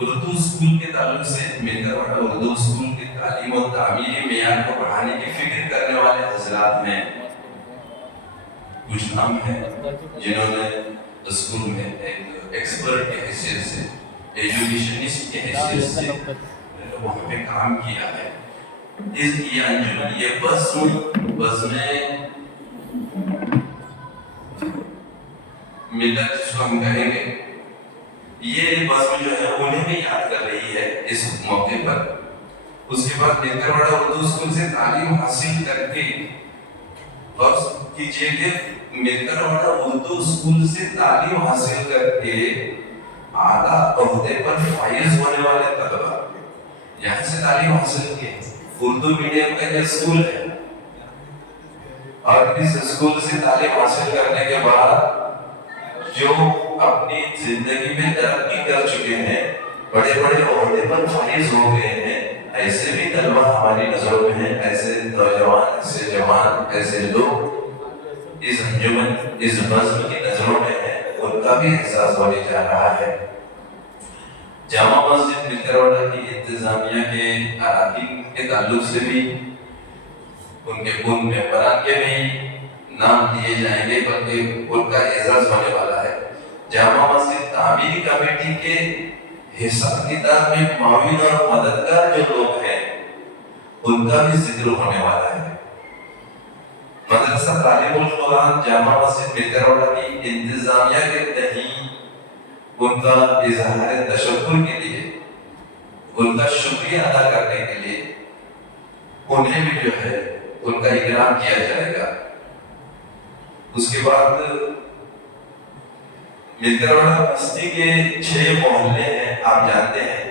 Urdu school के ताल्लुक से मिलकर उर्दू स्कूल की तालीम और तामीरी मेयार को बढ़ाने की फिक्र करने वाले हजरात में कुछ नाम है जिन्होंने स्कूल में एक एक्सपर्ट की हैसियत से, एजुकेशनिस्ट की हैसियत से वहाँ पे काम किया है। ये बस में मिलत जिसको हम कहेंगे, ये बस में जो है उन्हें भी याद कर रही है इस मौके पर। उसके बाद नेत्रवाड़ा उर्दू स्कूल से तालीम हासिल करके, बस कीजिए कि नेत्रवाड़ा उर्दू स्कूल से तालीम हासिल करके आला ओहदे पर फाइज होने वाले तलबा यहाँ से तालीम हासिल की उर्दू मीडियम का ये स्कूल है, और इस स्कूल से तालीम हासिल करने के बाद जो अपनी जिंदगी में तरक्की कर चुके हैं, बड़े बड़े ओहदे पर फाइज हो गए हैं, ऐसे भी तलबा हमारी नजरों में हैं। ऐसे नौजवान, ऐसे जवान, ऐसे लोग इस अंजुमन, इस बज़्म की नजरों में हैं, उनका भी एहसास होने जा रहा है। जामा मस्जिद मिलकरवाड़ा की इंतजामिया के अराकीन के ताल्लुक से भी उन मेंबरान के भी नाम दिए जाएंगे, बल्कि उनका एजाज होने वाला है। जामा मस्जिद तामीरी कमेटी के हिसाब किताब में माविन और मददगार जो लोग हैं, उनका भी जिक्र होने वाला है। मदरसा तालीमुल कुरान जामा मस्जिद मिलकरवाड़ा की इंतजामिया के तहत उनका इजहार तशक्कुर के लिए, उनका शुक्रिया अदा करने के लिए उन्हें भी जो है उनका इकराम किया जाएगा। उसके बाद मिलकरवाड़ा बस्ती के 6 मोहल्ले हैं, आप जानते हैं।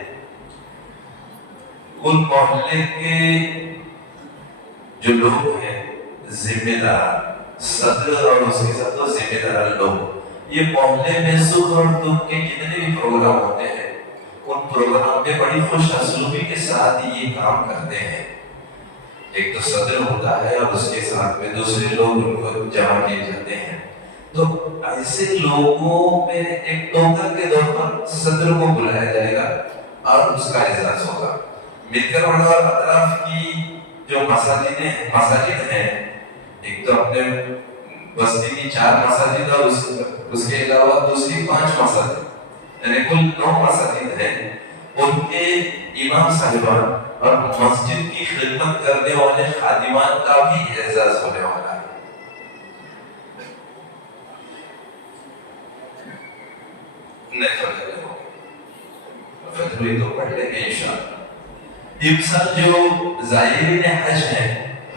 उन मोहल्ले के जो लोग हैं, जिम्मेदार सदर और उसके साथ तो जिम्मेदार लोग, ये मोहल्ले में सुख और दुख के जितने भी प्रोग्राम होते हैं, उन प्रोग्राम में बड़ी खुश असलूबी के साथ ये काम करते हैं। एक तो सदर होता है और उसके साथ में दूसरे लोग उनको जमा किए जाते हैं। तो ऐसे लोगों में एक टोकन के तौर पर सदर को बुलाया जाएगा और उसका इजलास होगा। मिलकरवाड़ा और अतराफ की जो मसाजिद हैं, एक तो अपने बस्ती की 4 मसाजिद और उसके अलावा दूसरी 5 मसाजिद, यानी कुल 9 मसाजिद हैं। उनके इमाम साहिबान और मस्जिद की खिदमत करने वाले खादिमान का भी एजाज होने वाला है। तो पढ़ लेंगे इंशाअल्लाह। इस साल जो ज़ायरीन हज है,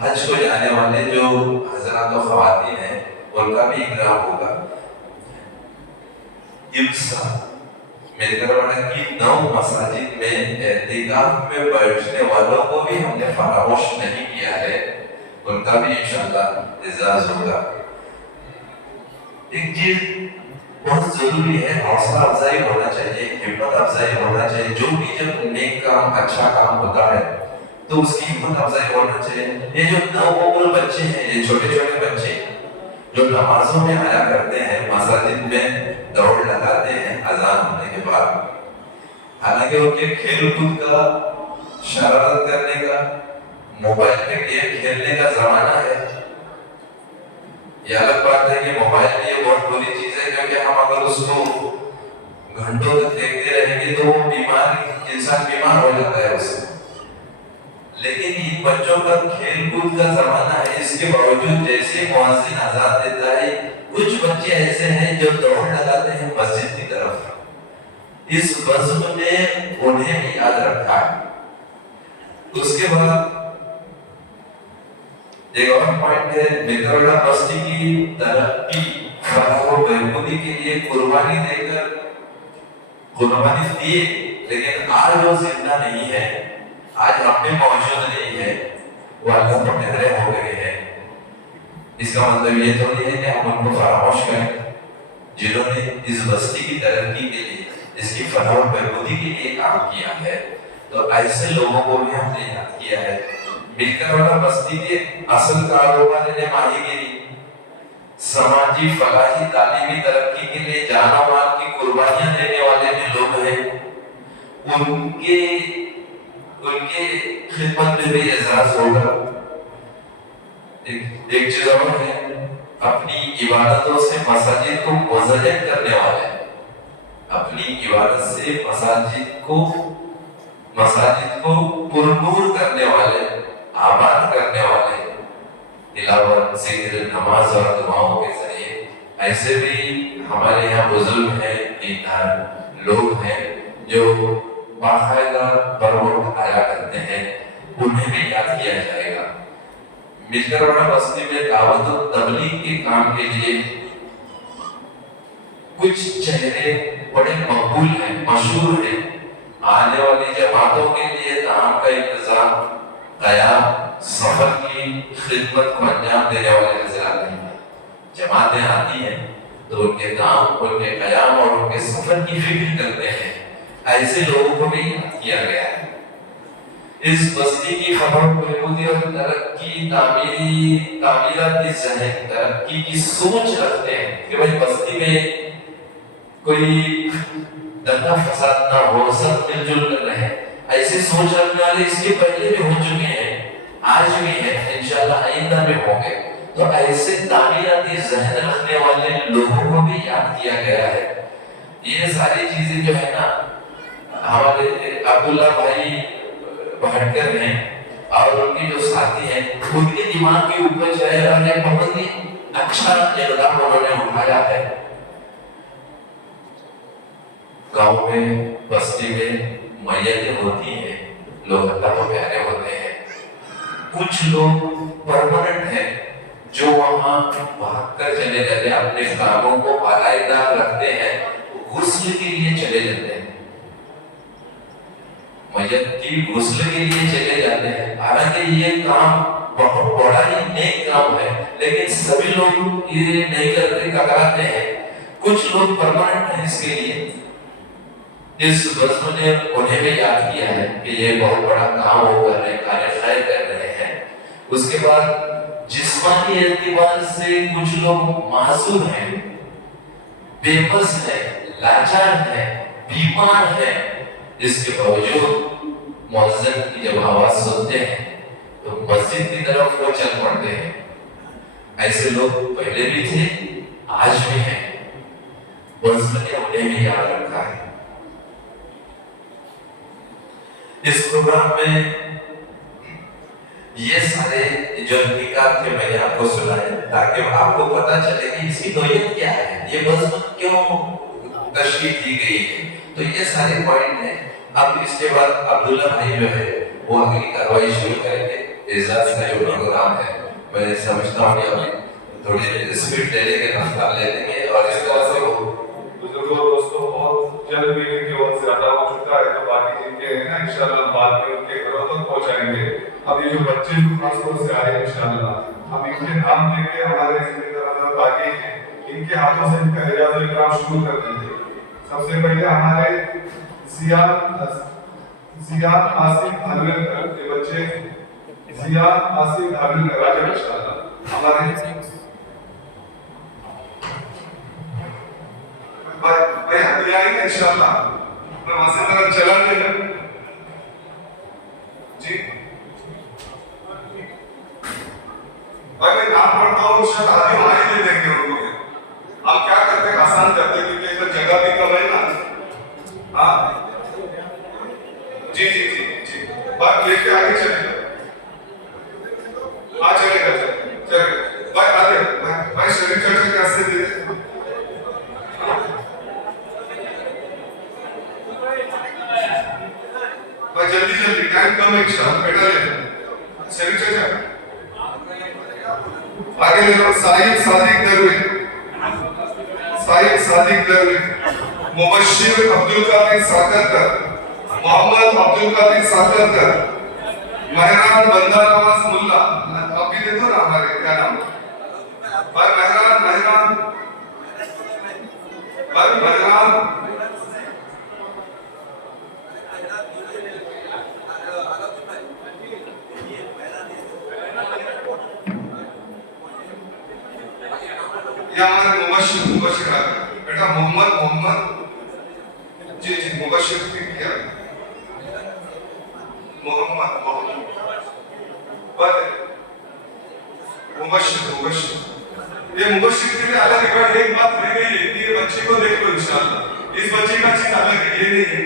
हज को जाने वाले जो हज़रात और ख़वातीन हैं, उनका भी इकराम होगा। इस साल मिलकरवाड़ा की 9 मसाजिद में एहतिकाफ में बैठने वालों को भी हमने फरामोश नहीं किया है, उनका भी इंशाअल्लाह इजाज़ होगा। एक चीज बहुत जरूरी है, हौसला अफजाई होना चाहिए, हिम्मत अफजाई होना चाहिए। जो भी जब नेक काम, अच्छा काम होता है तो उसकी हिम्मत अफजाई होना चाहिए। ये जो नौउम्र बच्चे हैं, ये छोटे छोटे बच्चे जो नमाजों में आया करते हैं, मसाजिद में दौड़ लगाते हैं अजान होने के बाद, हालांकि उनके खेल कूद का, शरारत करने का, मोबाइल पे गेम खेलने का जमाना है। यह अलग बात है कि मोबाइल ये बहुत बुरी चीज है, क्योंकि हम अगर उसको घंटों तक देखते रहेंगे तो वो इंसान बीमार हो जाता है उससे। लेकिन इन बच्चों का खेल कूद का जमाना है, इसके बावजूद जैसे मुअज्जिन अज़ान देता है, कुछ बच्चे ऐसे हैं जो दौड़ लगाते हैं मस्जिद की तरफ। इस बज़्म ने उन्हें भी याद रखा है। उसके बाद एक और पॉइंट है, मिलकरवाड़ा बस्ती की तरक्की और बहबूदी के लिए कुर्बानी देकर, कुर्बानी दिए, लेकिन आज वो जिंदा नहीं है, आज हम में मौजूद नहीं है, वो अल्लाह पर नजरे हो गए हैं। इसका मतलब ये तो नहीं है कि हम उनको फरामोश करें जिन्होंने इस बस्ती की तरक्की के लिए, इसकी फलाह और बहबूदी के लिए काम किया है। तो ऐसे लोगों को भी हमने याद किया है। मिलकरवाड़ा बस्ती के असल कारोबार ने माहीगिरी, समाजी फलाही तालीमी तरक्की के लिए जानो माल की कुर्बानियां देने वाले भी लोग हैं। उनके उनके खिदमत में भी एजाज होगा। एक चीज और है, अपनी इबादतों से मसाजिद को मुज़य्यन करने वाले, अपनी इबादत से मसाजिद को पुरनूर करने वाले, आबाद करने वाले, तिलावत, जिक्र, नमाज और दुआओं के जरिए। ऐसे भी हमारे यहाँ बुजुर्ग हैं, दीनदार लोग हैं जो बाकायदा बरवक्त आया करते हैं, उन्हें भी याद किया जाएगा। मिलकरवाड़ा बस्ती में दावत और तबलीग के काम के लिए कुछ चेहरे बड़े मकबूल हैं, मशहूर हैं। आने वाली जमातों के लिए काम का इंतजाम, क़याम, सफर की खिदमत को अंजाम देने वाले हज़रात हैं। जमातें आती हैं तो उनके काम, उनके क़याम और उनके सफर की फिक्र करते हैं। ऐसे लोगों को भी याद किया गया है। इस बस्ती की खबर बहबूदी और तरक्की, तामीराती ज़हन, तरक्की की सोच रखते हैं कि भाई बस्ती में कोई दंगा फसाद ना हो, सब मिलजुल कर रहे। ऐसी सोच रखने वाले इसके पहले भी हो चुके हैं, आज भी हैं, इंशाअल्लाह आइंदा में होंगे। तो ऐसे तामीराती ज़हन रखने वाले लोगों को भी याद किया गया है। ये सारी चीजें जो है ना, हमारे अब्दुल्ला भाई भटकर हैं और उनके जो साथी हैं, उनके दिमाग के ऊपर जो है और एक बहुत ही अच्छा इक़दाम उन्होंने उठाया है। गांव में, बस्ती में मैयतें होती हैं, लोग अल्लाह को प्यारे होते हैं। कुछ लोग परमानेंट हैं जो वहां भाग कर चले जाते हैं, अपने कामों को बालाइदार रखते हैं, गुस्ल के लिए चले जाते हैं, मैयत की गुस्ल के लिए चले जाते हैं। हालांकि ये काम बहुत बड़ा ही नेक काम है, लेकिन सभी लोग ये नहीं करते, कतराते हैं। कुछ लोग परमानेंट हैं इसके लिए। इस बज़्म ने उन्हें भी याद किया है कि ये बहुत बड़ा काम वो कर रहे हैं, कार्य खैर कर रहे हैं। उसके बाद जिस्मानी एतबार से कुछ लोग मासूम हैं, बेबस हैं, लाचार हैं, बीमार हैं। इसके बावजूद मुअज्जिन की जब आवाज सुनते हैं तो मस्जिद की तरफ वो चल पड़ते हैं। ऐसे लोग पहले भी थे, आज भी हैं। बज़्म ने उन्हें भी याद रखा है। इस प्रोग्राम में ये सारे जो निकात थे मैंने आपको सुनाए, ताकि आपको पता चले कि इसकी नोयत क्या है, ये बज़्म क्यों तशकील दी गई है। तो ये सारे पॉइंट हैं। अब इसके बाद अब्दुल्ला भाई जो है वो अगली कार्रवाई शुरू करेंगे। एजाज का जो प्रोग्राम है, मैं समझता हूँ कि अभी थोड़ी स्पीड लेने के रफ्तार ले लेंगे और इसके बाद से बुजुर्गों दोस्तों बहुत जल्द भी इनकी बहुत ज्यादा हो चुका है, तो बाकी जिनके हैं ना इंशाल्लाह बाद में उनके घरों तक पहुंचाएंगे। अब ये जो बच्चे खासतौर से आए इंशाल्लाह हम इनके नाम लेके हमारे जिम्मेदार बाकी हैं, इनके हाथों से इनका इजाज़त काम शुरू कर देंगे। सबसे पहले हमारे जियाद आसिफ धारवेलकर के बच्चे जियाद आसिफ धारवेलकर राजा इंशाल्लाह हमारे भाई हदिया ही इंशाल्लाह मैं वहां से तरफ चला देगा जी। भाई मैं नाम पढ़ता हूँ इंशाल्लाह आदि हमारे दे देंगे उनको। हम क्या करते हैं, आसान करते हैं क्योंकि इधर जगह भी कम है ना। हाँ जी जी जी जी, बात लेके आगे चलेगा। हाँ चलेगा चलेगा भाई आगे भाई शरीर चर्चा कैसे दे भाई जल्दी जल्दी, टाइम कम है इंशाल्लाह, बेटा ले शरीर चर्चा आगे ले लो। साहिब सादिक दरवे, साहिब सादिक दरवे, मुबश्शिर अब्दुल कादिर साकरकर, मोहम्मद अब्दुल कादिर साकरकर, मेहरान बंदा नवाज मुल्ला। आप भी देखो ना हमारे क्या नाम भाई, मेहरान मेहरान भाई मेहरान या हमारे मुबश्शिर बेटा मोहम्मद जी जी मुबश्शिर भी किया मोहम्मद मुबशिर ये मुबशिर के लिए अलग एक बात रह गई है कि ये बच्चे को देख लो इंशाल्लाह, इस बच्चे का चीज अलग है, ये नहीं है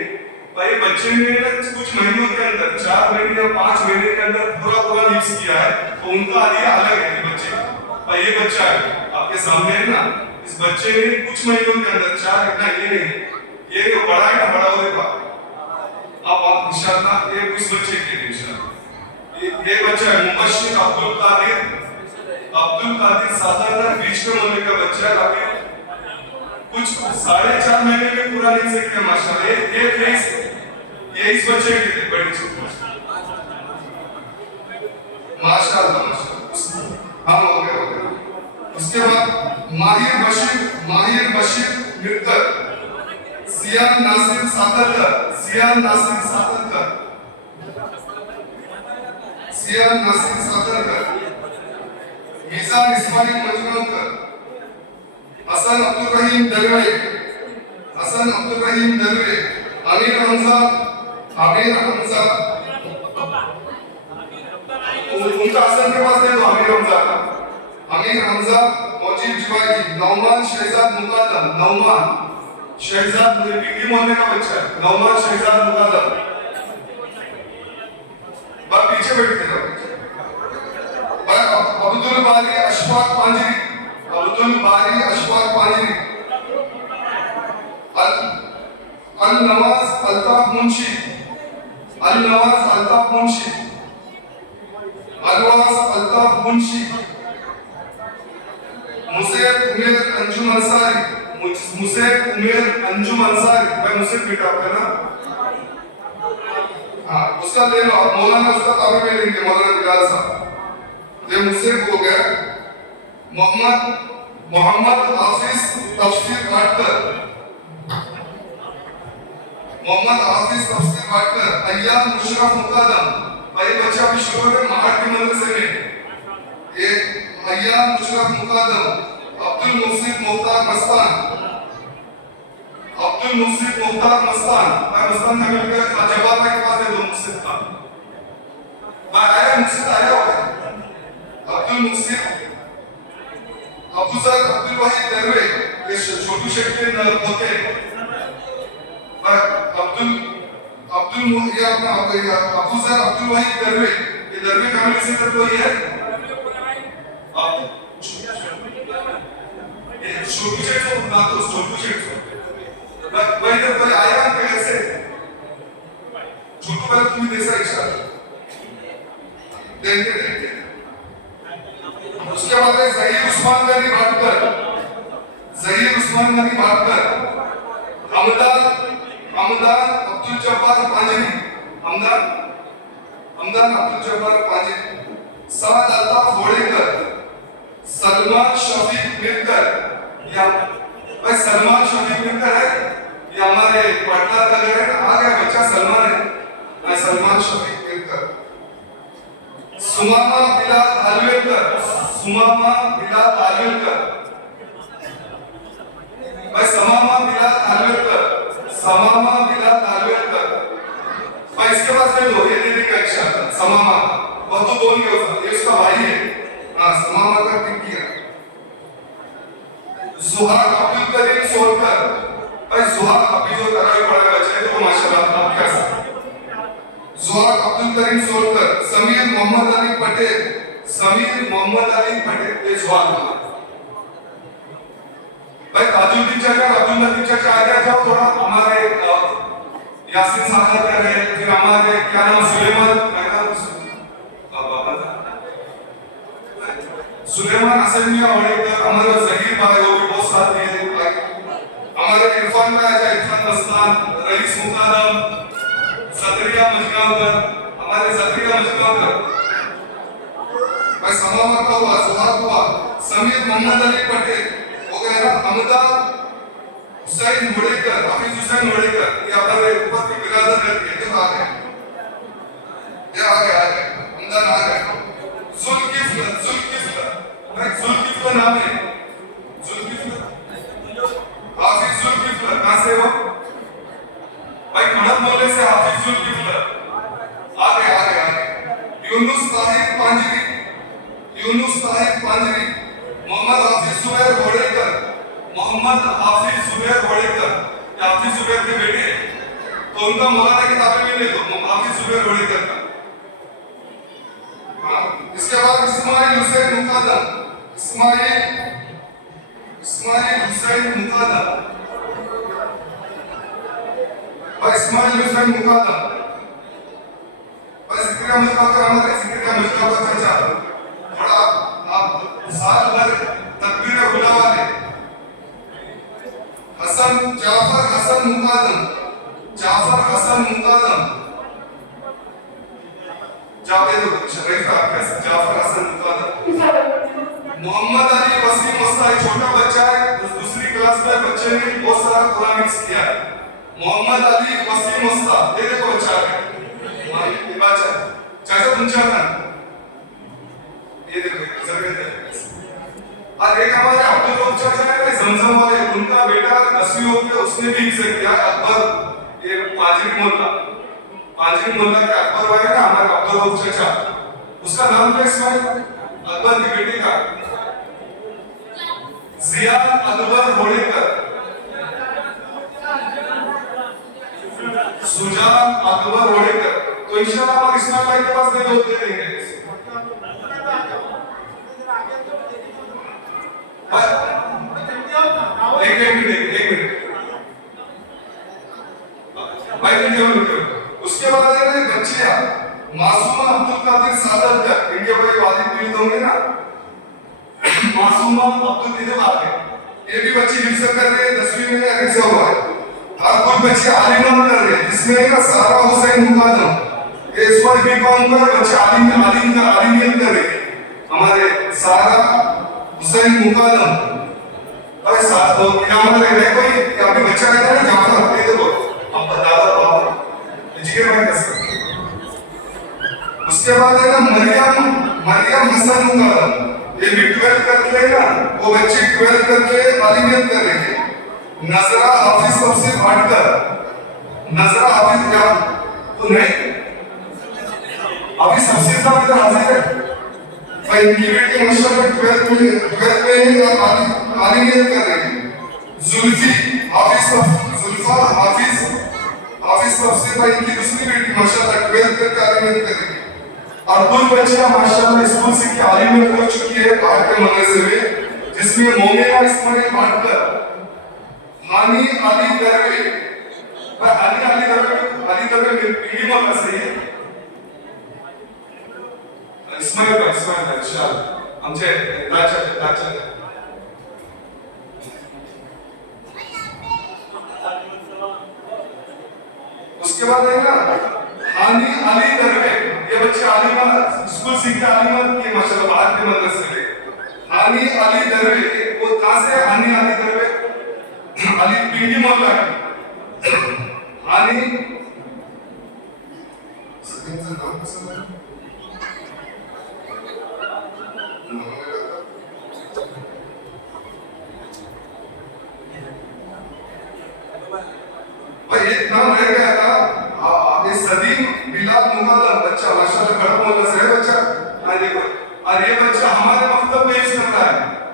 भाई। बच्चे ने कुछ महीनों के अंदर 4 महीने या 5 महीने के अंदर पूरा लिप्स किया है, तो उनका आलिया अलग है। ये बच्चे भाई, ये बच्चा है आपके सामने है ना, इस बच्चे ने कुछ महीनों के अंदर 4 इतना ये नहीं, ये जो बड़ा है ना, बड़ा होने का आप इंशाल्लाह ये इस बच्चे के लिए इंशाल्लाह ये बच्चा है मुबशिर अब्दुल कादिर सादात बीच में होने का बच्चा है। अभी कुछ 4.5 महीने में पूरा नहीं सकते माशाल्लाह। ये इस बच्चे के लिए बड़ी चीज माशाल्लाह। हाँ हो गया। उसके बाद माहिर बशीर मिर्तर, सियान नासिर सादरकर, मीज़ान इस्माइल मजनूकर, हसन अब्दुल रहीम दलवे, अमीर हमजा उनका हसन के पास है तो अमीर हमजा मौजिब जुवाइजी, नौमान शहजाद मुझे पिंकी मोहल्ले का बच्चा है, नौमान शहजाद मुकादम। बात पीछे बैठते जाओ। अब्दुल बारी अशफाक पांजरी, अल नवाज अल्ताफ मुंशी, मुसेब उमेर अंजुम अंसारी, भाई मुसेब बेटा आपका ना, हाँ उसका ले लो आप, मौलाना उसका ताबे में लेंगे, मौलाना बिलाल साहब। ये मुसेब हो गया। मोहम्मद हाफिज तफसीर काटकर, अय्याम मुशर्रफ मुकादम, भाई बच्चा भी शुरू है महार के मदरसे में, ये अय्याम मुशर्रफ मुकादम। अब्दुल मुहसिन मुख्तार मस्तान, भाई मस्तान का मिलकर जवाब के पास है, दो मुहसिन खान भाई आया हुआ है। अब्दुल मुहसिन अबूजर अब्दुल वाहिद दरवे, ये छोटू शेख के होते हैं भाई। अबूजर अब्दुल वाहिद दरवे, ये दरवे का मिल से तो ये है छोटू शेख को ना, तो छोटू शेख भाई जब कोई आया कैसे छोटू वाला तुम्हें देसा इंशाल्लाह देंगे। उसके बाद है ज़हीर उस्मान गनी भाटकर, हमदान अब्दुल जब्बार पांजरी, साद अल्ताफ घोड़ेकर, सलमान शफीक मिरकर, या भाई सलमान शफीक मिरकर है, ये हमारे पटना का घर है, आ गया बच्चा सलमान है, मैं सलमान शफीक मिरकर। सुमामा बिलाल तालवेलकर, भाई समामा बिलाल तालवेलकर, भाई इसके पास में दो, ये दे देगा इंशाल्लाह। समामा वो तो बोल गया उसका, ये उसका भाई है, हाँ समामा का टिक किया। सुहाग अब्दुल करीम सोलकर, भाई सुहाग अभी जो तरावी पढ़ा बच्चे हैं तो माशाल्लाह आप क्या सब। सुहाग अब्दुल करीम सोलकर, समीर मोहम्मद अली पटेल, ये सुहाग भाई। ताजुद्दीन चाचा, अब्दुल लतीफ चाचा आ गया, जाओ थोड़ा हमारे यासीन साहब कर रहे हैं, फिर हमारे क्या नाम सुलेमान असमिया वड़ेकर, हमारे ज़हीर भाई वो भी बहुत साथ दिए भाई। हमारे इरफान भाई आजा, इरफान मस्तान, रईस मुकादम, ज़करिया मजगांवकर, हमारे ज़करिया मजगांवकर भाई। समामा का हुआ, सुहाग हुआ, समीर मोहम्मद अली पटेल हो गया ना, हमदा हुसैन वड़ेकर, हाफिज हुसैन वड़ेकर, ये हमारे ऊपर के बिरादर रहते हैं, आ गए हमदा आ गए। जुल्किफ्ल नाम है, हाफिज जुल्किफ्ल, कहां से हो भाई? कड़क बोलने से हाफिज जुल्किफ्ल आ गए। तो उनका मौलाना किताबें भी ले लो, हाफिज जुबैर होड़ेकर का। इसके बाद इस्माइल हुसैन मुकादम, इस्माइल हुसैन मुकादम और इस्माइल हुसैन मुकादम और जिक्र मुस्ताफा हमारे जिक्र मुस्ताफा चाचा थोड़ा आप साल भर तकबीर बुलावा ले। जाफर हसन मुकादम, जाफर हसन मुकादम, जाफर हसन मुकादम। मोहम्मद अली वसीम मस्ता एक छोटा बच्चा है, दूसरी क्लास में बच्चे ने बहुत सारा कुरान मिक्स किया है। मोहम्मद अली वसीम मस्ता ये देखो बच्चा है, ये बच्चा चाचा तुमचा ना ये देखो जरूर। और एक हमारे अब्दुल चाचा है जमजम वाले, उनका बेटा 10वीं हो गया, उसने भी हिस्सा किया। अकबर ये पांचवी मोहल्ला के अकबर भाई ना हमारे अब्दुल चाचा, उसका नाम क्या इस्माइल अकबर के बेटे का जियाद अकबर होड़ेकर, सुजान अकबर होड़ेकर। तो इंशाल्लाह हम इस्माइल भाई के पास नहीं होते रहेंगे। एक मिनट भाई, उसके बाद है बच्चिया मासूमा अब्दुल कादिर सादत तक इनके भाई वालिद भी होंगे ना, मासूमा अब्दुल कादिर आगे ये भी बच्ची हिफ्ज़ कर रहे हैं, 10वीं में हिफ्ज़ हुआ है। और कुछ बच्चे आलिम कर रहे हैं, जिसमें ना सारा हुसैन मुकादम ये इस पर बीकॉम कर बच्चे आलिमियत कर रहे हैं। हमारे सारा हुसैन मुकादम और साथ तो क्या मतलब है कोई क्या भी बच्चा कहता है जाफर ये देखो अब दादा बाप जिक्र भाई कर सकते। उसके बाद है ना मरियम हसन मुकादम, ये भी 12th करके लेगा, वो बच्चे 12th करके आलिमियत कर रहे हैं। नजरा हाफिज सबसे भाटकर, नजरा हाफिज क्या तो नहीं अभी सबसे ज्यादा हाजिर है भाई, इनकी बेटी माशाल्लाह 12th में आलिमियत कर रही है। जुल्फी जुल्फा हाफिज सबसे भाई इनकी दूसरी बेटी माशाल्लाह 12th करके आलिमियत कर रही है। और कुछ बच्चियां माशाल्लाह स्कूल से की आलिमियत कर चुकी है भाटकर मदरसे में, जिसमें मोमिना इस्माइल भाटकर, हानी अली दरवे, अली दरवे पीढ़ी में सही है। इस्माइल इंशाल्लाह आमचे राजा उसके बाद है ना हानी अली दरवे, ये बच्चे आलिमा स्कूल सीख के आलिमा के माशाल्लाह बाहर के मदरसे से। हानी अली दरवे वो कहां से हानी अली दरवे अली पीढ़ी मोहल्ला की हानी सकिन से नाम पसंद है भाई एक नाम रह गया था ये सदीम बिलाल मुकादम बच्चा माशाल्लाह खड़ा मोहल्ला से है बच्चा। हाँ देखो और ये बच्चा हमारे मकतब में इस करता है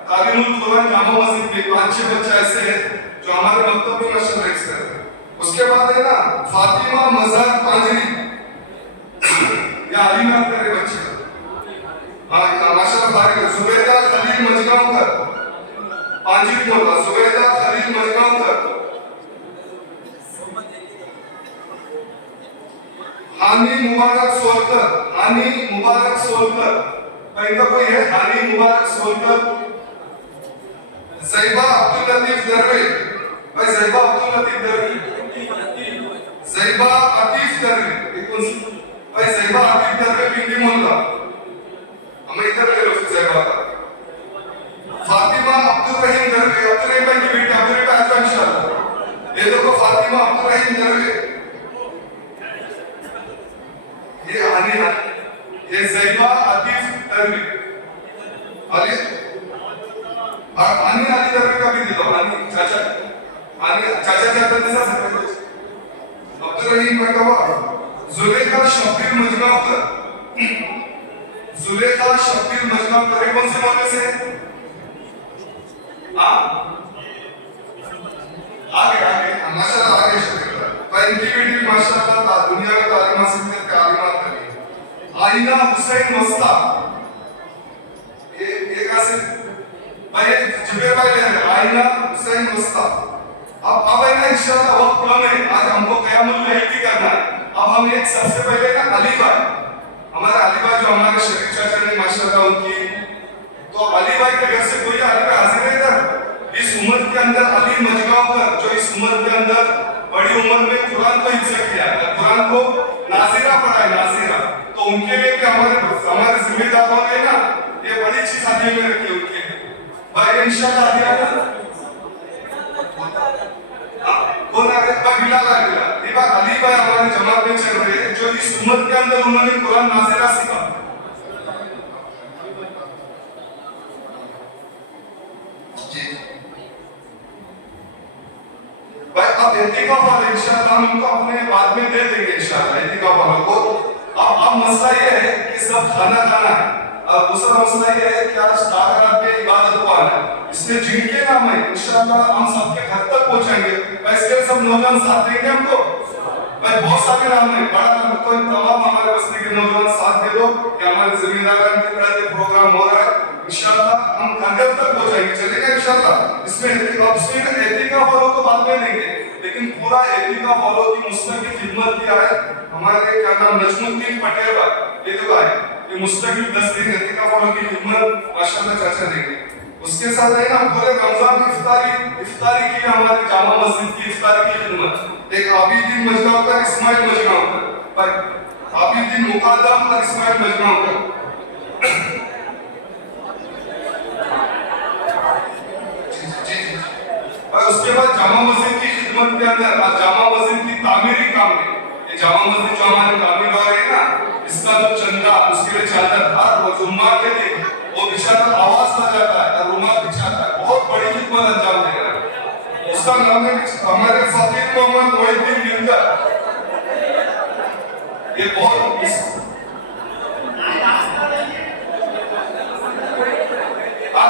तालीमुल कुरान जामा मस्जिद में 5-6 बच्चा ऐसे हैं जो हमारे मकतब में माशाल्लाह इस करते हैं। उसके बाद है ना फातिमा मजार पांजरी या अलीमा करे बच्चे हाँ माशाल्लाह बारिक। जुबैदा खलील मजगांवकर पांजरी मोहल्ला, जुबैदा खलील मजगांवकर। हानी मुबारक सोलकर इनका कोई है हानी मुबारक सोलकर। ज़ैबा अब्दुल लतीफ दरवे भाई, ज़ैबा अब्दुल लतीफ दरवे, ज़ैबा अतीफ दरवे भाई, ज़ैबा अतीफ दरवे पिंडी मोहल्ला हमें इधर ले लो ज़ैबा का। फातिमा अब्दुल रहीम दरवे, अब्दुल रहीम भाई की बेटी अब्दुल रहीम आज इंशाल्लाह ये देखो फातिमा अब्दुल रहीम दरवे, ये हानी ये ज़ैबा अतीफ दरवे अली और हानी अली दरवे का भी दे दो। हानी चाचा क्या करते हैं अब्दुल रहीम भाई का। जुलेखा शब्बीर मजगांवकर, जुलेखा शब्बीर मजगांवकर कौन से मोहल्ले से आगे माशाल्लाह आगे शब्बीर भाई भाई इनकी बेटी माशाल्लाह दुनिया में तालीम हासिल करके आलिमात करी। आईना हुसैन मस्ता ये कैसे भाई जुबेर भाई ले रहे हैं, आईना हुसैन मस्ता। अब है ना इंशाल्लाह वक्त कम है, आज हमको क़यामुल लैल भी करना है। अब हम एक सबसे पहले ना अली भाई, हमारे अली भाई जो हमारे शरीफ चाचा ने माशाल्लाह उनकी, तो अली भाई के घर से कोई अली भाई हाजिर है इधर इस उम्र के अंदर, अली मजगांवकर जो इस उम्र के अंदर बड़ी उम्र में कुरान को हिफ्ज़ किया है, कुरान को नाज़िरा पढ़ा है, नाज़िरा। तो उनके लिए कि हमारे जिम्मेदारों ने ना ये बड़ी चीज हाथ में रखी उनके भाई इंशाल्लाह दिया कौन आ रहे भाई बिलाल आ गया। ये बात अली भाई हमारे जमात में चल रहे हैं जो इस उम्र के अंदर उन्होंने कुरान नाज़िरा सीखा। भाई अब एतिका वाले इंशाल्लाह हम उनको अपने बाद में दे देंगे इंशाल्लाह एतिका वालों को। अब मसला ये है कि सब खाना खाना है, और दूसरा मसला ये है कि आज रात में इबादत को आना है, इसलिए जिनके नाम है इंशाल्लाह हम सबके घर तक पहुंचाएंगे। भाई इसके सब नौजवान साथ देंगे हमको, भाई बहुत सारे नाम है, बड़ा नाम तो तमाम हमारे बस्ती के नौजवान साथ दे दो कि हमारे जिम्मेदार के तहत प्रोग्राम हो रहा है, इंशाल्लाह हम घर तक पहुंचाएंगे, चलेगा इंशाल्लाह। इसमें एतिका फॉलो तो बाद में देंगे, लेकिन पूरा एतिका फॉलो की मुस्तकिल खिदमत किया है हमारे क्या नाम नजमुद्दीन पटेल भाई, ये जो भाई ये मुस्तकिल 10 दिन एतिका फॉलो की खिदमत माशाल्लाह चाचा देंगे। उसके साथ है ना पूरे रमजान की इफ्तारी की हमारी जामा मस्जिद की इफ्तारी की खिदमत, एक आबिदीन मजगांवकर इस्माइल मजगांवकर भाई, आबिदीन मुकादम और इस्माइल मजगांवकर। और उसके बाद जामा मस्जिद की खिदमत के अंदर जामा मस्जिद की तामीरी काम में, ये जामा मस्जिद जो हमारे तामीर हो रही है ना, इसका जो चंदा उसके लिए चादर हर जुम्मा के दिन वो बेचारा आवाज लगाता है और रुमाल बिछाता है, बहुत बड़ी खिदमत अंजाम दे रहा है। उसका नाम है हमारे फकीर मोहम्मद मोहिद्दीन मिर्जा, ये बहुत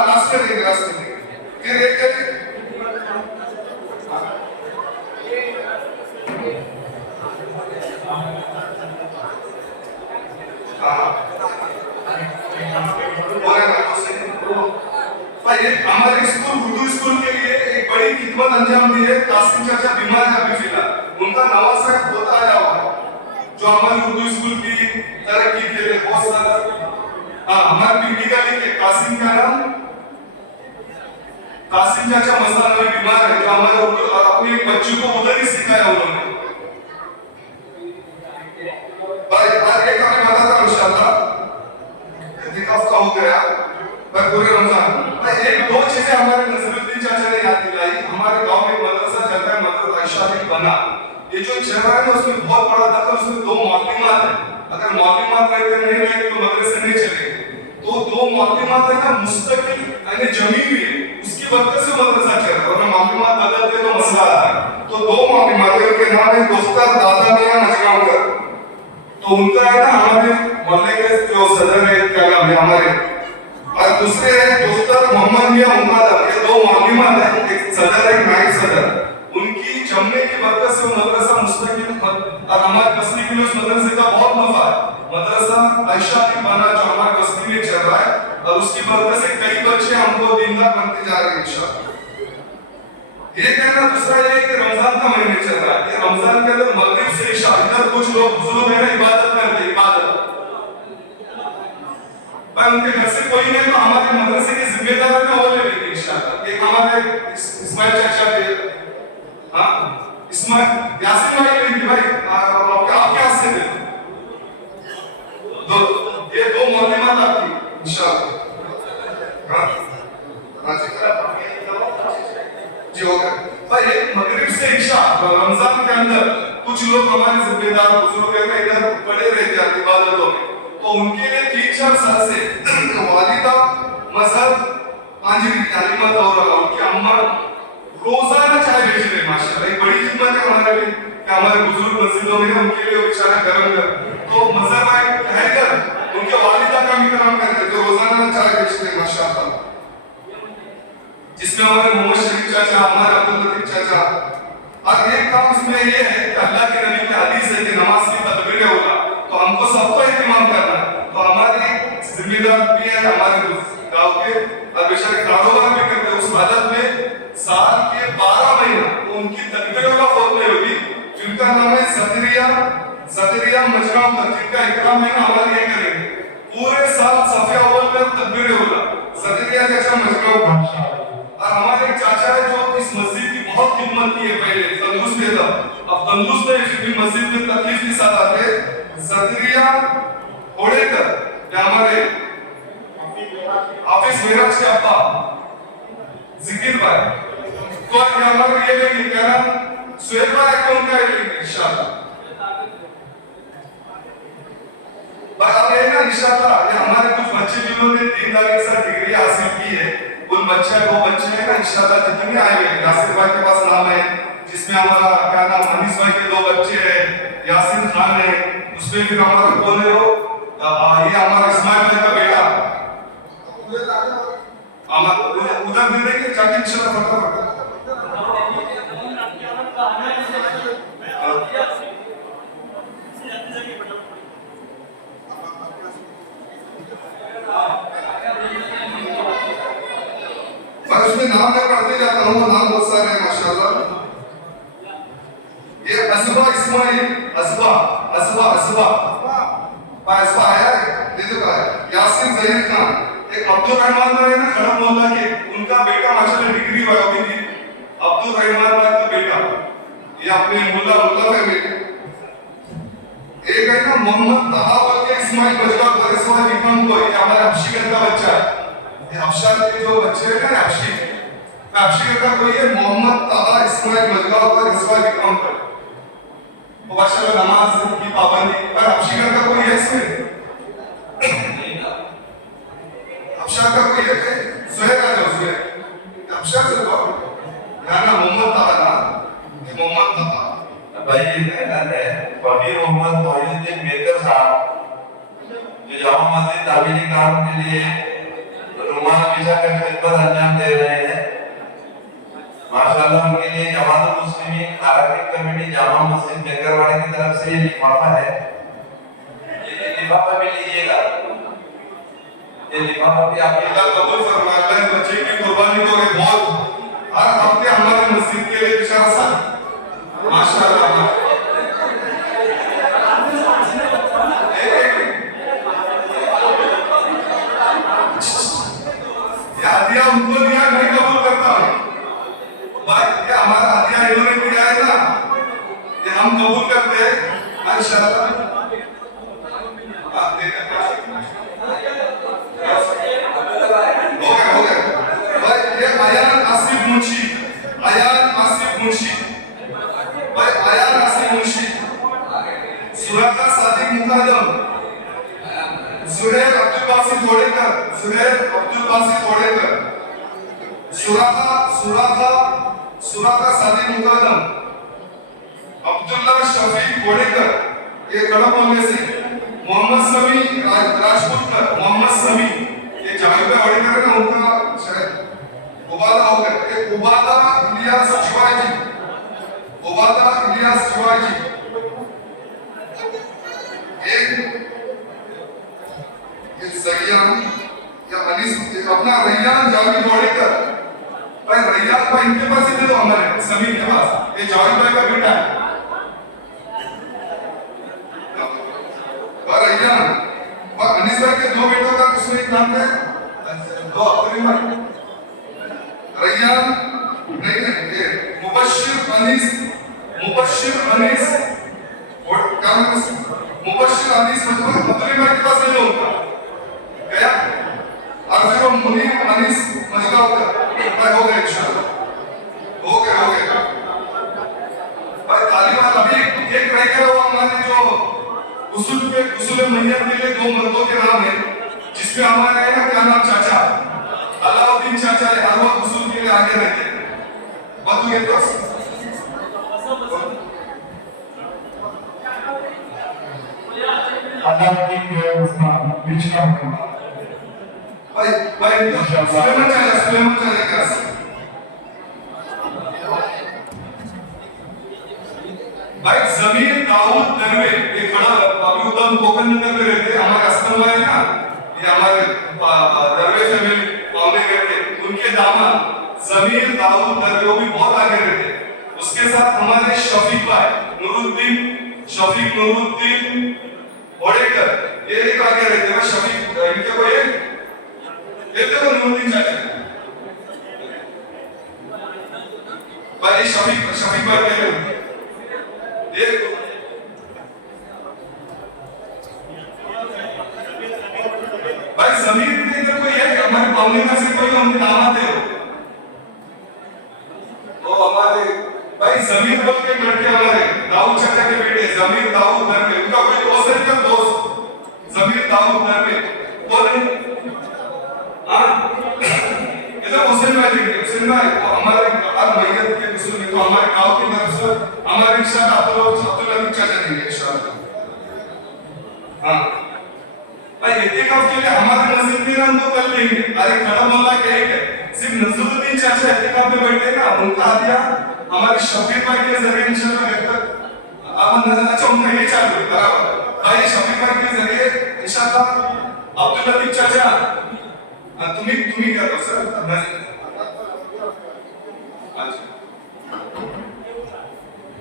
रास्ते देंगे फिर एक हमारे स्कूल उर्दू स्कूल के लिए एक बड़ी खिदमत अंजाम दी है। कासिम चाचा बीमार है अभी फिलहाल, उनका नवासा होता आया हुआ है जो हमारे उर्दू स्कूल की तरक्की के लिए बहुत सारा हमारे पीटी का लिखे कासिम का नाम कासिम चाचा मस्तान में बीमार है, जो हमारे उर्दू अपने बच्चों को उधर ही सिखाया उन्होंने। भाई एक हमें बताता हूँ इंशाल्लाह इतिकाफ का हो गया भाई पूरे रमजान। भाई एक दो चीजें हमारे नजरुद्दीन चाचा ने याद दिलाई। हमारे गांव में मदरसा चलता है, मदरसा आयशा भी बना, ये जो चल रहा है ना उसमें बहुत बड़ा दखल, उसमें दो मालूमात है, अगर मालूमात रहते नहीं रहेंगे तो मदरसे नहीं चलेंगे। तो दो मालूमात है ना मुस्तकिल यानी जमी हुई है, उसकी वजह से मदरसा चल रहा है, और मालूमात बदलते तो मसला आता है। तो दो मालूमात के नाम है दोस्तर दादा मियां मजगांवकर, तो उनका है ना हमारे मोहल्ले के जो सदर है क्या नाम है हमारे, और दूसरे है दोस्तर मोहम्मद मियां मुकादम, ये दो मालूमात है, एक सदर एक नायब सदर, उनकी जमने की बरकत से मदरसा मुस्तकिल और हमारे बस्ती के लिए उस मदरसे का बहुत नफा है। मदरसा आयशा भी बना जो हमारे बस्ती में चल रहा है, और उसकी बरकत से कई बच्चे हमको दीनदार बनते जा रहे हैं इंशाअल्लाह। ये कहना दूसरा ये कि रमजान का महीने चल रहा है, ये रमजान के अंदर मगरिब से इशा, इधर कुछ लोग बुजुर्ग है ना इबादत करते हैं, इबादत भाई उनके घर से कोई नहीं तो हमारे मदरसे के जिम्मेदार है ना वो ले लेंगे इंशाअल्लाह। एक हमारे इस्माइल चाचा थे, हाँ इस्माइल यासीन भाई लेंगे भाई, आप क्या से थे दो, ये दो मालूमात आपकी इंशाअल्लाह। हाँ जी हो गया भाई। एक मगरिब से इशा रमजान के अंदर कुछ लोग हमारे जिम्मेदार बुजुर्ग है ना इधर पड़े रहते हैं इबादतों में, तो उनके लिए 3-4 साल से वालिदा मजहब आंजरी तालीमत और उनकी अम्मा रोजाना चाय भेज रहे माशाल्लाह, एक बड़ी खिदमत है हमारे लिए कि हमारे बुजुर्ग मस्जिदों में उनके लिए बेचारा गरम कर, तो मजहब आए कहकर उनके वालिदा का भी काम करते जो रोजाना चाय भेजते हैं माशाल्लाह, जिसमें हमारे मोहम्मद शरीफ चाचा, हमारे अब्दुल लतीफ चाचा। और एक काम इसमें ये है कि अल्लाह है ज़करिया मजगांवकर, जिनका इकराम है ना हमारे ये करेंगे पूरे साल सफिया अव्वल में तकबीर होला ज़करिया चाचा मजगांवकर। और हमारे एक चाचा है जो इस मस्जिद की बहुत खिदमत की है, पहले तंदुरुस्त थे तब, अब तंदुरुस्त नहीं फिर भी मस्जिद में तकलीफ के साथ आते। ज़करिया होड़ेकर ये हमारे हाफिज मेराज के अब्बा जिकिर भाई, तो ये हमारे ये लेंगे क्या नाम सुहेल भाई अकाउंट का लेंगे इंशाल्लाह। पर अब ये ना इंशाल्लाह ये हमारे कुछ बच्चे जिन्होंने दीनदारी के साथ डिग्री हासिल की है, उन बच्चे दो बच्चे हैं ना इंशाल्लाह जितने आए हुए यासिर भाई के पास नाम है, जिसमें हमारा क्या नाम हनीस भाई के दो बच्चे हैं, यासिन खान है, उसमें फिर हमारा कौन है वो ये हमारा इस्माइल भाई का बेटा उधर दे देंगे जाके इंशाल्लाह फटाफट। मैं उसमें नाम मैं पढ़ते जाता हूँ, नाम बहुत सारे हैं माशाल्लाह। ये असबा इस्माइल, असबा आया है, ये जो है यासिन जहीर खान, एक अब्दुल रहमान भाई है ना खड़क मोहल्ला के, उनका बेटा माशाल्लाह डिग्री हुआ अभी थी, अब्दुल रहमान भाई का बेटा, ये अपने मुल्ला फैमिली। एक है ना मोहम्मद तहावल के इस्माइल मजगांवकर, इस्माइल विक्रम को, ये हमारे हफ्शीगंज का बच्चा है, ये हफ्शाद के जो बच्चे हैं ना हफ्शीगंज का कोई है मोहम्मद तहा इस्माइल मजगांवकर, इस्माइल विक्रमकर, वो माशाल्लाह नमाज की पाबंदी, और हफ्शीगंज का कोई है इसमें अफशाद का कोई है सुहेल का जो सुहेल अफशाद से तो याना मोहम्मद ताला ना ये मोहम्मद ताला भाई ये कहना है फकीर मोहम्मद मोहिउद्दीन मेकर साहब जो जामा मस्जिद तामीरी काम के लिए रुमाल बिछा कर खिदमत अंजाम दे रहे हैं, माशाल्लाह उनके लिए जमात मुस्लिमीन अरबिक कमेटी जामा मस्जिद मेकरवाड़ी की तरफ से ये लिफाफा है, ये लिफाफा भी लीजिएगा, ये लिफाफा भी आप अल्लाह कबूल फरमाए। अल्लाह बच्चे की कुर्बानी को ये बहुत हर हफ्ते हमारे मस्जिद के लिए बेचारा सा माशाल्लाह ये हदिया उनको दिया, मैं कबूल करता हूँ भाई, ये हमारा हदिया इन्होंने दिया है ना, ये हम कबूल करते हैं इंशाल्लाह। हो गया भाई, ये अयान आसिफ मुंशी भाई, अयान आसिफ मुंशी, सुराका सादिक मुकादम, सुहेल अब्दुल बासित तोड़ेकर, सुराका सादिक मुकादम, अब्दुल्ला शफीक तोड़ेकर, ये कड़क बोलने से मोहम्मद समी राजपूतकर, मोहम्मद समी ये जावेद भाई तोड़ेकर है ना, उनका शायद उबादा हो गया, एक उबादा इलियास शिवाजी, एक ये सैयद या अनीस अपना रैयान जावेद तोड़ेकर भाई, रैयान भाई इनके पास ही दे दो हमारे समी के पास, ये जावेद भाई का बेटा है और रैयान और अनीस भाई के दो बेटों का किसने एक नाम है दो अपने भाई रैयान नहीं ये मुबश्शिर अनीस और क्या नाम है मुबश्शिर अनीस मतलब अपने भाई के पास ले लो गया, और फिर वो मुनीर अनीस मजगांवकर भाई हो गए इंशाल्लाह, हो गए भाई। तालिबान अभी एक रह गया वो हमारे जो उसूल मैयत के लिए दो मर्दों के नाम है, जिसमें हमारे है ना क्या नाम चाचा अलाउद्दीन चाचा है, हर वक्त उसूल के लिए आगे रहते हैं, बात हुई तो अलाउद्दीन के उस्मान बिचका भाई सुलेमान चाचा का भाई जमीर दाऊद नरवे ये खड़ा अभी उधर कोकण नगर में रहते हैं, हमारे अस्लम भाई ना ये हमारे नरवे फैमिली पावने रहते, उनके दामाद जमीर दाऊद नरवे वो भी बहुत आगे रहते, उसके साथ हमारे शफीक भाई शफीक नूरुद्दीन ओडेकर, ये एक आगे रहते हैं शफीक, इनके को ये देखो नूरुद्दीन चाचा भाई, शफीक भाई के ये भाई जमीन के इधर कोई है हमारे मामले में से कोई हम दामाद है तो हमारे भाई जमीर बोल के लड़के हमारे दाऊद चाचा के बेटे जमीर दाऊद नरवे, उनका कोई दोस्त है क्या दोस्त जमीर दाऊद नरवे कौन है? हाँ इधर हुसैन भाई तो हमारे हर मैयत के रसूल ने तो हमारे गांव की तरफ से हमारे इंशाअल्लाह अब्दुल लतीफ चाचा देंगे इंशाअल्लाह। हाँ भाई एहतिकाफ के लिए हमारे मस्जिद में हम तो कर लेंगे, अरे खड़ा मोहल्ला क्या है सिर्फ नजरुद्दीन चाचा एहतिकाफ में बैठे ना, उनका दिया हमारे शफीक भाई के जरिए इंशाअल्लाह बेहतर अच्छा उनका ये चालू है बराबर भाई, शफीक भाई के जरिए इंशाअल्लाह अब्दुल लतीफ चाचा तुम्ही क्या करो सर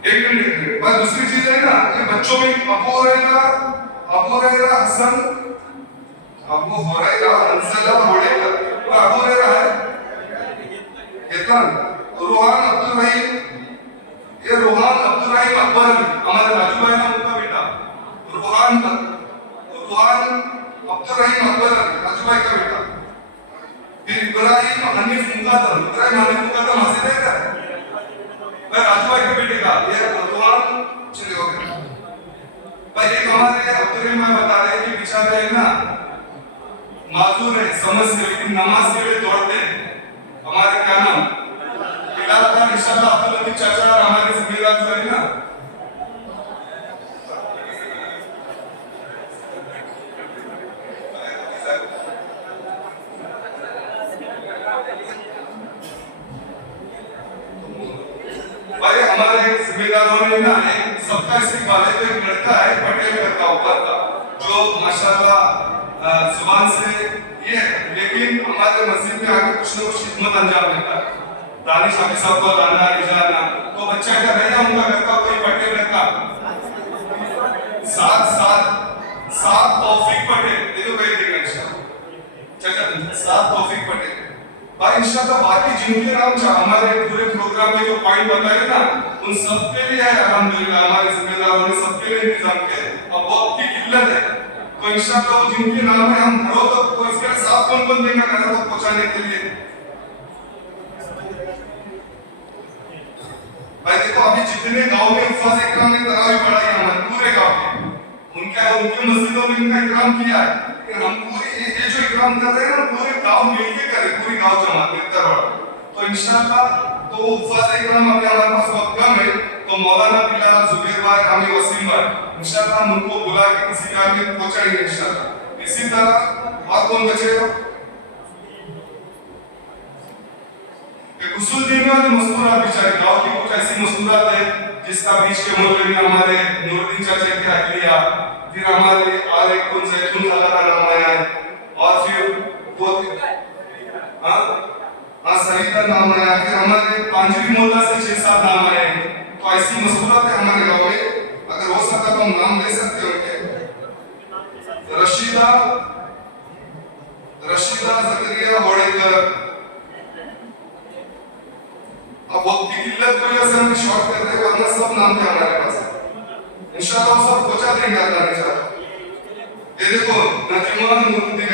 एक मिनट बस दूसरी चीज है ना, ये बच्चों में अबू हुरैरा हसन अबू हुरैरा हंसला होड़ेकर तो अबू हुरैरा है कितना रूहान अब्दुल रहीम, ये रूहान अब्दुल रहीम अकबर हमारे राजू भाई ना उनका बेटा रूहान अब्दुल रहीम अकबर राजू भाई का बेटा, फिर इब्राहिम हनीफ मुकद्दम हासिल है क्या राजू भाई के बेटे का ये रूहान चले हो गए भाई। एक हमारे अब्दुल रहीम भाई बता रहे कि बेचारे है ना माजूर है समझ से, लेकिन नमाज के लिए दौड़ते हैं, हमारे क्या नाम फिलहाल का इंशाअल्लाह अब्दुल लतीफ चाचा और हमारे जिम्मेदार जो है ना भाई हमारे जिम्मेदारों ने ना सबका इस्तेमाल है, तो एक लड़का है पटेल का ऊपर का जो माशाल्लाह जुबान से ये है, लेकिन हमारे मस्जिद में आके कुछ ना कुछ खिदमत अंजाम देता है, दानिश हाफिज साहब को लाना रिजाना, तो बच्चा क्या रहेगा उनका घर का कोई पटेल का साथ तौफीक पटेल देखो कहीं देगा इंशाअल्लाह चाचा साथ तौफीक पटेल भाई इंशाअल्लाह। बाकी जिनके नाम हमारे पूरे प्रोग्राम में जो पॉइंट बताए ना उन सब के लिए है अल्हम्दुलिल्लाह, हमारे जिम्मेदारों ने सबके लिए इंतजाम किया, अब वक्त की किल्लत है तो इंशाअल्लाह वो जिनके नाम है हम घरों तक को इसके साथ कौन देगा घरों तक पहुंचाने के लिए भाई। देखो अभी जितने गांव में हुफ़ाज़ इकराम ने तरावी पढ़ाई हमारे पूरे गांव में उनके मस्जिदों में इनका इकराम किया है, लेकिन हम पूरी ये जो इकराम कर रहे हैं ना पूरे गांव मिलके करें, पूरी गांव जमात मिलकर वाला तो इंशाअल्लाह तो हुफ़ाज़ इकराम अभी हमारे पास वक्त कम है तो मौलाना बिलाल जुबैर भाई हामिद वसीम भाई इंशाअल्लाह हम उनको बुला के किसी काम में पहुंचाएंगे इंशाअल्लाह। इसी तरह और कौन बचेगा गुस्ल देने वाले मस्तूरात बेचारे गांव की कुछ ऐसी मस्तूरात है जिसका बीच के मोहल्ले में हमारे नूरुद्दीन चाचा की अहलिया, फिर हमारे और एक कौन जैतून खाला का नाम आया है और फिर वो हाँ सरिता नाम आया, फिर हमारे पांचवी मोहल्ला से 6-7 नाम आए, तो ऐसी मस्तूरात है हमारे गांव में, अगर हो सकता तो हम नाम ले सकते हैं। रशीदा ज़करिया होड़ेकर, अब वक्त की किल्लत की वजह से हम शॉर्ट कर रहे हैं वरना सब नाम थे हमारे पास इंशाअल्लाह सब पहुंचा देंगे अल्लाह ने चाहा। ये देखो नजमुल नूरुद्दीन